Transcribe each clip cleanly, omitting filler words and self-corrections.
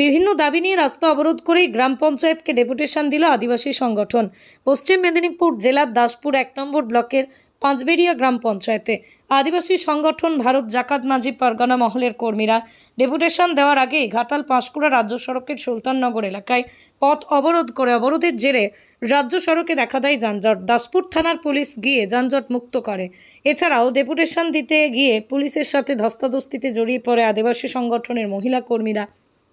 বিভিন্ন দাবি নিয়ে রাস্তা অবরোধ করে গ্রাম পঞ্চায়েতকে ডেপুটেশন দিল আদিবাসী সংগঠন। পশ্চিম মেদিনীপুর জেলার দাসপুর ১ নম্বর ব্লকের পাঁচবেড়িয়া গ্রাম পঞ্চায়েতে আদিবাসী সংগঠন ভারত জাকাত মাঝি পারগানা মহলের কর্মীরা ডেপুটেশন দেওয়ার আগে ঘাটাল পাঁশকুড়া রাজ্য সড়কের সুলতাননগর এলাকায় পথ অবরোধ করে। অবরোধের জেরে রাজ্য সড়কে দেখা দেয় যানজট। দাসপুর থানার পুলিশ গিয়ে যানজট মুক্ত করে। এছাড়াও ডেপুটেশন দিতে গিয়ে পুলিশের সাথে ধস্তাধস্তিতে জড়িয়ে পড়ে আদিবাসী সংগঠনের মহিলা কর্মীরা।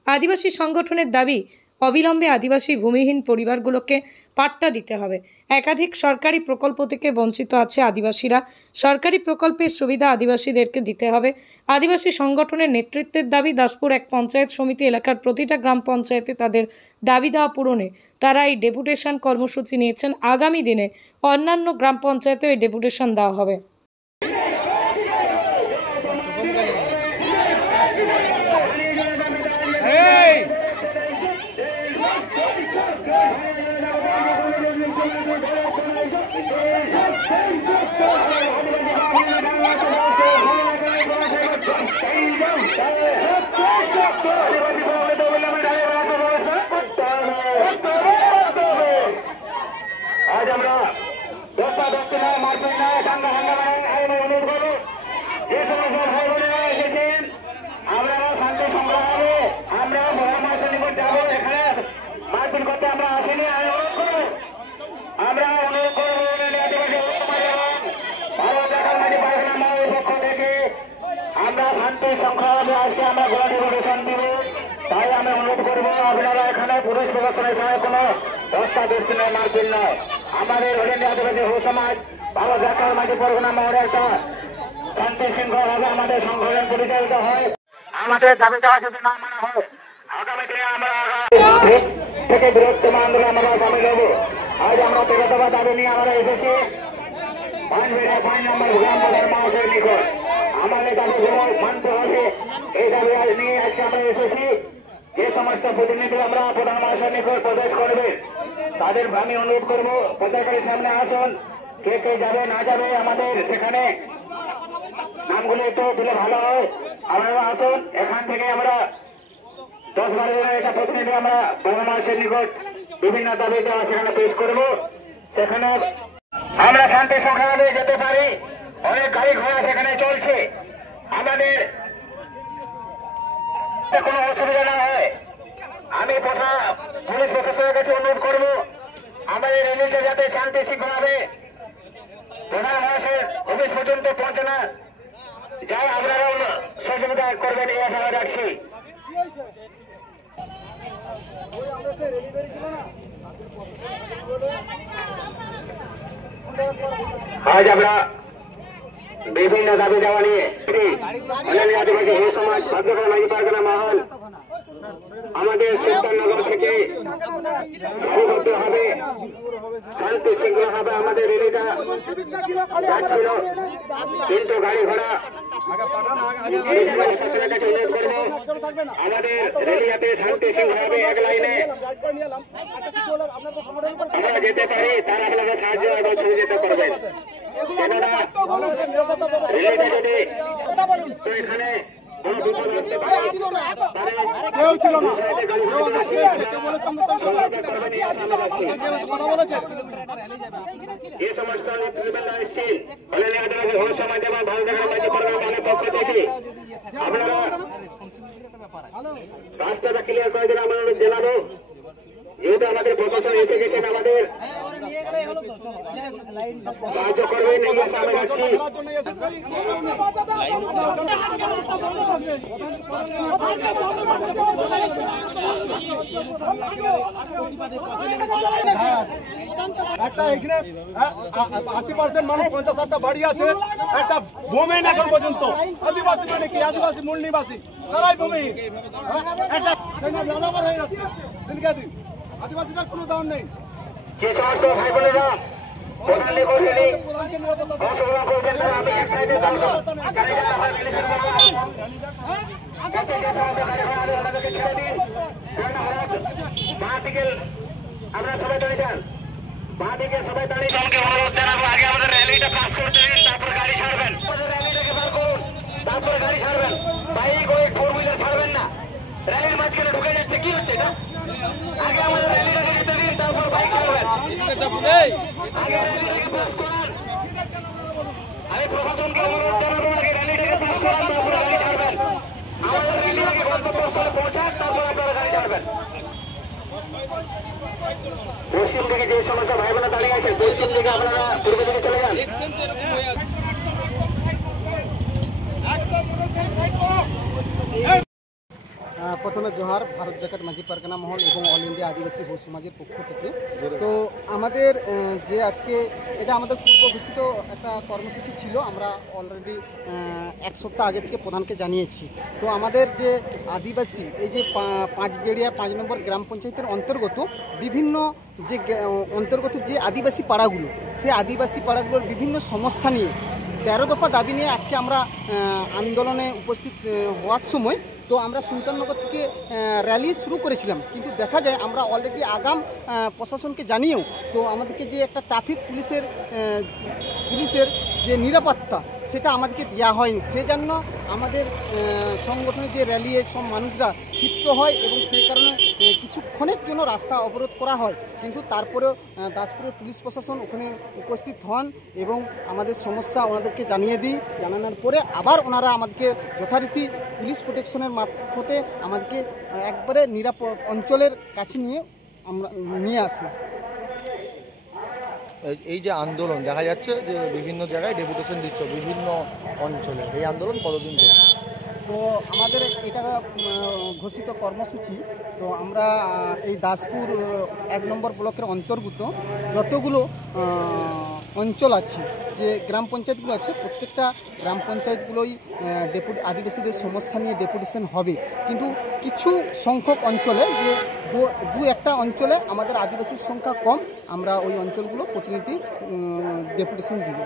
আদিবাসী সংগঠনের দাবি, অবিলম্বে আদিবাসী ভূমিহীন পরিবারগুলোকে পাট্টা দিতে হবে। একাধিক সরকারি প্রকল্প থেকে বঞ্চিত আছে আদিবাসীরা। সরকারি প্রকল্পের সুবিধা আদিবাসীদেরকে দিতে হবে। আদিবাসী সংগঠনের নেতৃত্বের দাবি, দাসপুর এক পঞ্চায়েত সমিতি এলাকার প্রতিটা গ্রাম পঞ্চায়েতে তাদের দাবি দেওয়া পূরণে তারা এই ডেপুটেশন কর্মসূচি নিয়েছেন। আগামী দিনে অন্যান্য গ্রাম পঞ্চায়েতেও এই ডেপুটেশন দেওয়া হবে। आज আমরা দস্তা দস্তি না মারপিট না দাঙ্গা হাঙ্গামা আইনে অনুরোধ করব, যে সমস্ত ভাই বোনেরা এসেছেন আমরা শান্তি সংগ্রামে আমরা মহামাসের নিকট যাবো। এখানে মারপিট করতে আমরা আসিনি। অনুরোধ করবো, আমরা অনুরোধ করবো আদিবাসী ভারত জাকাত মাঝি পারগানা মহলের পক্ষ থেকে আমরা শান্তি সংগ্রামে আজকে আমরা গোলা ডেপুটেশন দিব। তাই আমি অনুরোধ করবো আপনারা এখানে পুলিশ প্রশাসনের সঙ্গে কোনো দস্তা দস্তি নয়, মারপিট নয়। আমাদের হরিণী আদিবাসী সমাজ ভারত জাকাত মাঝি পারগানা মহলের একটা শান্তি শৃঙ্খলাভাবে আমাদের সংগঠন পরিচালিত হয়। আমাদের দাবি চাওয়া যদি না মানা হয়, আগামী দিনে আমরা থেকে বৃহত্তম আন্দোলন আমরা সামিল হব। আজ আমরা তেরোতবা দাবি নিয়ে আমরা এসেছি 5 নম্বর গ্রাম প্রধান মহাশয়ের নিকট। আমাদের দাবিগুলো মানতে হবে, এই দাবি আজ নিয়ে আজকে আমরা এসেছি। যে সমস্ত প্রতিনিধি আমরা প্রধান মহাশয়ের নিকট প্রবেশ করবে তাদের আমি অনুরোধ করবো পতাকার সামনে আসুন। কে কে যাবে না যাবে আমাদের সেখানে নামগুলো একটু দিলে ভালো হয়। আপনারা আসুন, এখান থেকে আমরা 10-12 জনের একটা প্রতিনিধি আমরা প্রধান মহাশয়ের নিকট বিভিন্ন দাবি দেওয়া সেখানে পেশ করব। সেখানে আমরা শান্তি সংগ্রামে যেতে পারি। অনেক গাড়ি ঘোড়া সেখানে চলছে, আমাদের কোনো অসুবিধা না হয়। আমি পুলিশ প্রশাসনের কাছে অনুরোধ করব আমাদের রেলিটা যাতে শান্তি শৃঙ্খলাভাবে প্রধান মহাশয়ের অফিস পর্যন্ত পৌঁছানো যায়, আপনারাও সহযোগিতা করবেন এই আশা রাখছি। আজ আমরা বিভিন্ন দাবি দেওয়া নিয়ে আদিবাসী সমাজ ভারত জাকাত মাঝি পারগানা মহল আমাদের সুলতাননগর থেকে শুরু করতে হবে। শান্তি শৃঙ্খলা হবে আমাদের রেলিটা যাচ্ছিল, কিন্তু গাড়ি ঘোড়া প্রশাসনের কাছে অনুরোধ করবো আমাদের রেলি যাতে শান্তি শৃঙ্খলা হবে এক লাইনে আমরা যেতে পারি, তারা আপনাদের সাহায্য এবং সহযোগিতা করবেন। কেননা রেলিটা যদি তো এখানে কোনো বিপদ আসতে পারে, যে সমস্ত নেতৃবৃন্দ এসেছেন হলেন আদিবাসী সমাজ এবং ভারত জাকাত মাঝি পারগানা মহলের পক্ষ থেকে আপনারা রাস্তাটা ক্লিয়ার করে দিলে আমরা জানাবো। যেহেতু আমাদের প্রশাসন এসে গেছেন, আমাদের সাহায্য করবেন এই আশা আমি রাখছি। একটা এখানে 80% মানুষ 50-60টা বাড়ি আছে, একটা ভূমিহীন এখন পর্যন্ত। আদিবাসী মানে কি? আদিবাসী মূল নিবাসী, তারাই ভূমিহীন। একটা রাজাবার হয়ে যাচ্ছে দিনকে দিন, আদিবাসীদের কোনো দাম নেই। যে সমস্ত ভাই বোনেরা প্রধান নিকট গেলে অংশগ্রহণ করবেন তারা আমি এক সাইডে দাঁড়াবো, গাড়ি যাতে হয় মিলিশন করবো না। যে সমস্ত গাড়ি ঘোড়া আমাদেরকে ছেড়ে দিন। বাঁ দিকে আপনারা সবাই দাঁড়িয়ে যান, বাঁ দিকে সবাই দাঁড়িয়ে আমাকে অনুরোধ জানাবো আগে আমাদের র্যালিটা পাস করতে দিন, তারপরে গাড়ি ছাড়বেন। আমাদের র্যালিটাকে বার করুন, তারপরে গাড়ি ছাড়বেন। বাইক ওই 4 হুইলার ছাড়বেন না। র্যালির মাঝখানে ঢুকে যাচ্ছে, কি হচ্ছে এটা? আগে আমাদের র্যালিটাকে যেতে দিন, তারপর বাইক চালাবেন। আগে র্যালিটাকে পাস করান। আমি প্রশাসনকে অনুরোধ জানাবো, আগে র্যালিটাকে পাস করান, তারপর গাড়ি ছাড়বেন। আমাদের র্যালিটাকে গন্তব্যস্থলে পৌঁছান, তারপর আপনারা গাড়ি ছাড়বেন। পশ্চিম দিকে যে সমস্ত ভাই বোনা দাঁড়িয়ে আছে, পশ্চিম দিকে আপনারা পূর্ব দিকে চলে যান। প্রথমে জোহার ভারত জাকাত মাঝি পারগানা মহল এবং অল ইন্ডিয়া আদিবাসী বহু সমাজের পক্ষ থেকে। তো আমাদের যে আজকে এটা আমাদের পূর্ব ঘোষিত একটা কর্মসূচি ছিল, আমরা অলরেডি এক সপ্তাহ আগে থেকে প্রধানকে জানিয়েছি। তো আমাদের যে আদিবাসী এই যে পাঁচবেড়িয়া 5 নম্বর গ্রাম পঞ্চায়েতের অন্তর্গত বিভিন্ন যে অন্তর্গত যে আদিবাসী পাড়াগুলো, সেই আদিবাসী পাড়াগুলোর বিভিন্ন সমস্যা নিয়ে 13 দফা দাবি নিয়ে আজকে আমরা আন্দোলনে উপস্থিত হওয়ার সময় তো আমরা সুলতাননগর থেকে র্যালি শুরু করেছিলাম, কিন্তু দেখা যায় আমরা অলরেডি আগাম প্রশাসনকে জানিয়েও তো আমাদেরকে যে একটা ট্রাফিক পুলিশের যে নিরাপত্তা সেটা আমাদেরকে দেওয়া হয়নি। সেজন্য আমাদের সংগঠনের যে র্যালি সব মানুষরা ক্ষিপ্ত হয় এবং সেই কারণে কিছুক্ষণের জন্য রাস্তা অবরোধ করা হয়, কিন্তু তারপরেও দাসপুরের পুলিশ প্রশাসন ওখানে উপস্থিত হন এবং আমাদের সমস্যা ওনাদেরকে জানিয়ে দিই। জানানোর পরে আবার ওনারা আমাদেরকে যথারীতি পুলিশ প্রোটেকশনের মারফতে আমাদেরকে একবারে নিরাপদ অঞ্চলের কাছে নিয়ে আসে। এই যে আন্দোলন দেখা যাচ্ছে যে বিভিন্ন জায়গায় ডেপুটেশন দিচ্ছ বিভিন্ন অঞ্চলে, এই আন্দোলন কতদিন ধরে? তো আমাদের এটা ঘোষিত কর্মসূচি। তো আমরা এই দাসপুর 1 নম্বর ব্লকের অন্তর্গত যতগুলো অঞ্চল আছে, যে গ্রাম পঞ্চায়েতগুলো আছে, প্রত্যেকটা গ্রাম পঞ্চায়েতগুলোই আদিবাসীদের সমস্যা নিয়ে ডেপুটেশন হবে, কিন্তু কিছু সংখ্যক অঞ্চলে যে দু একটা অঞ্চলে আমাদের আদিবাসীর সংখ্যা কম, আমরা ওই অঞ্চলগুলো প্রতিনিধি ডেপুটেশন দিব।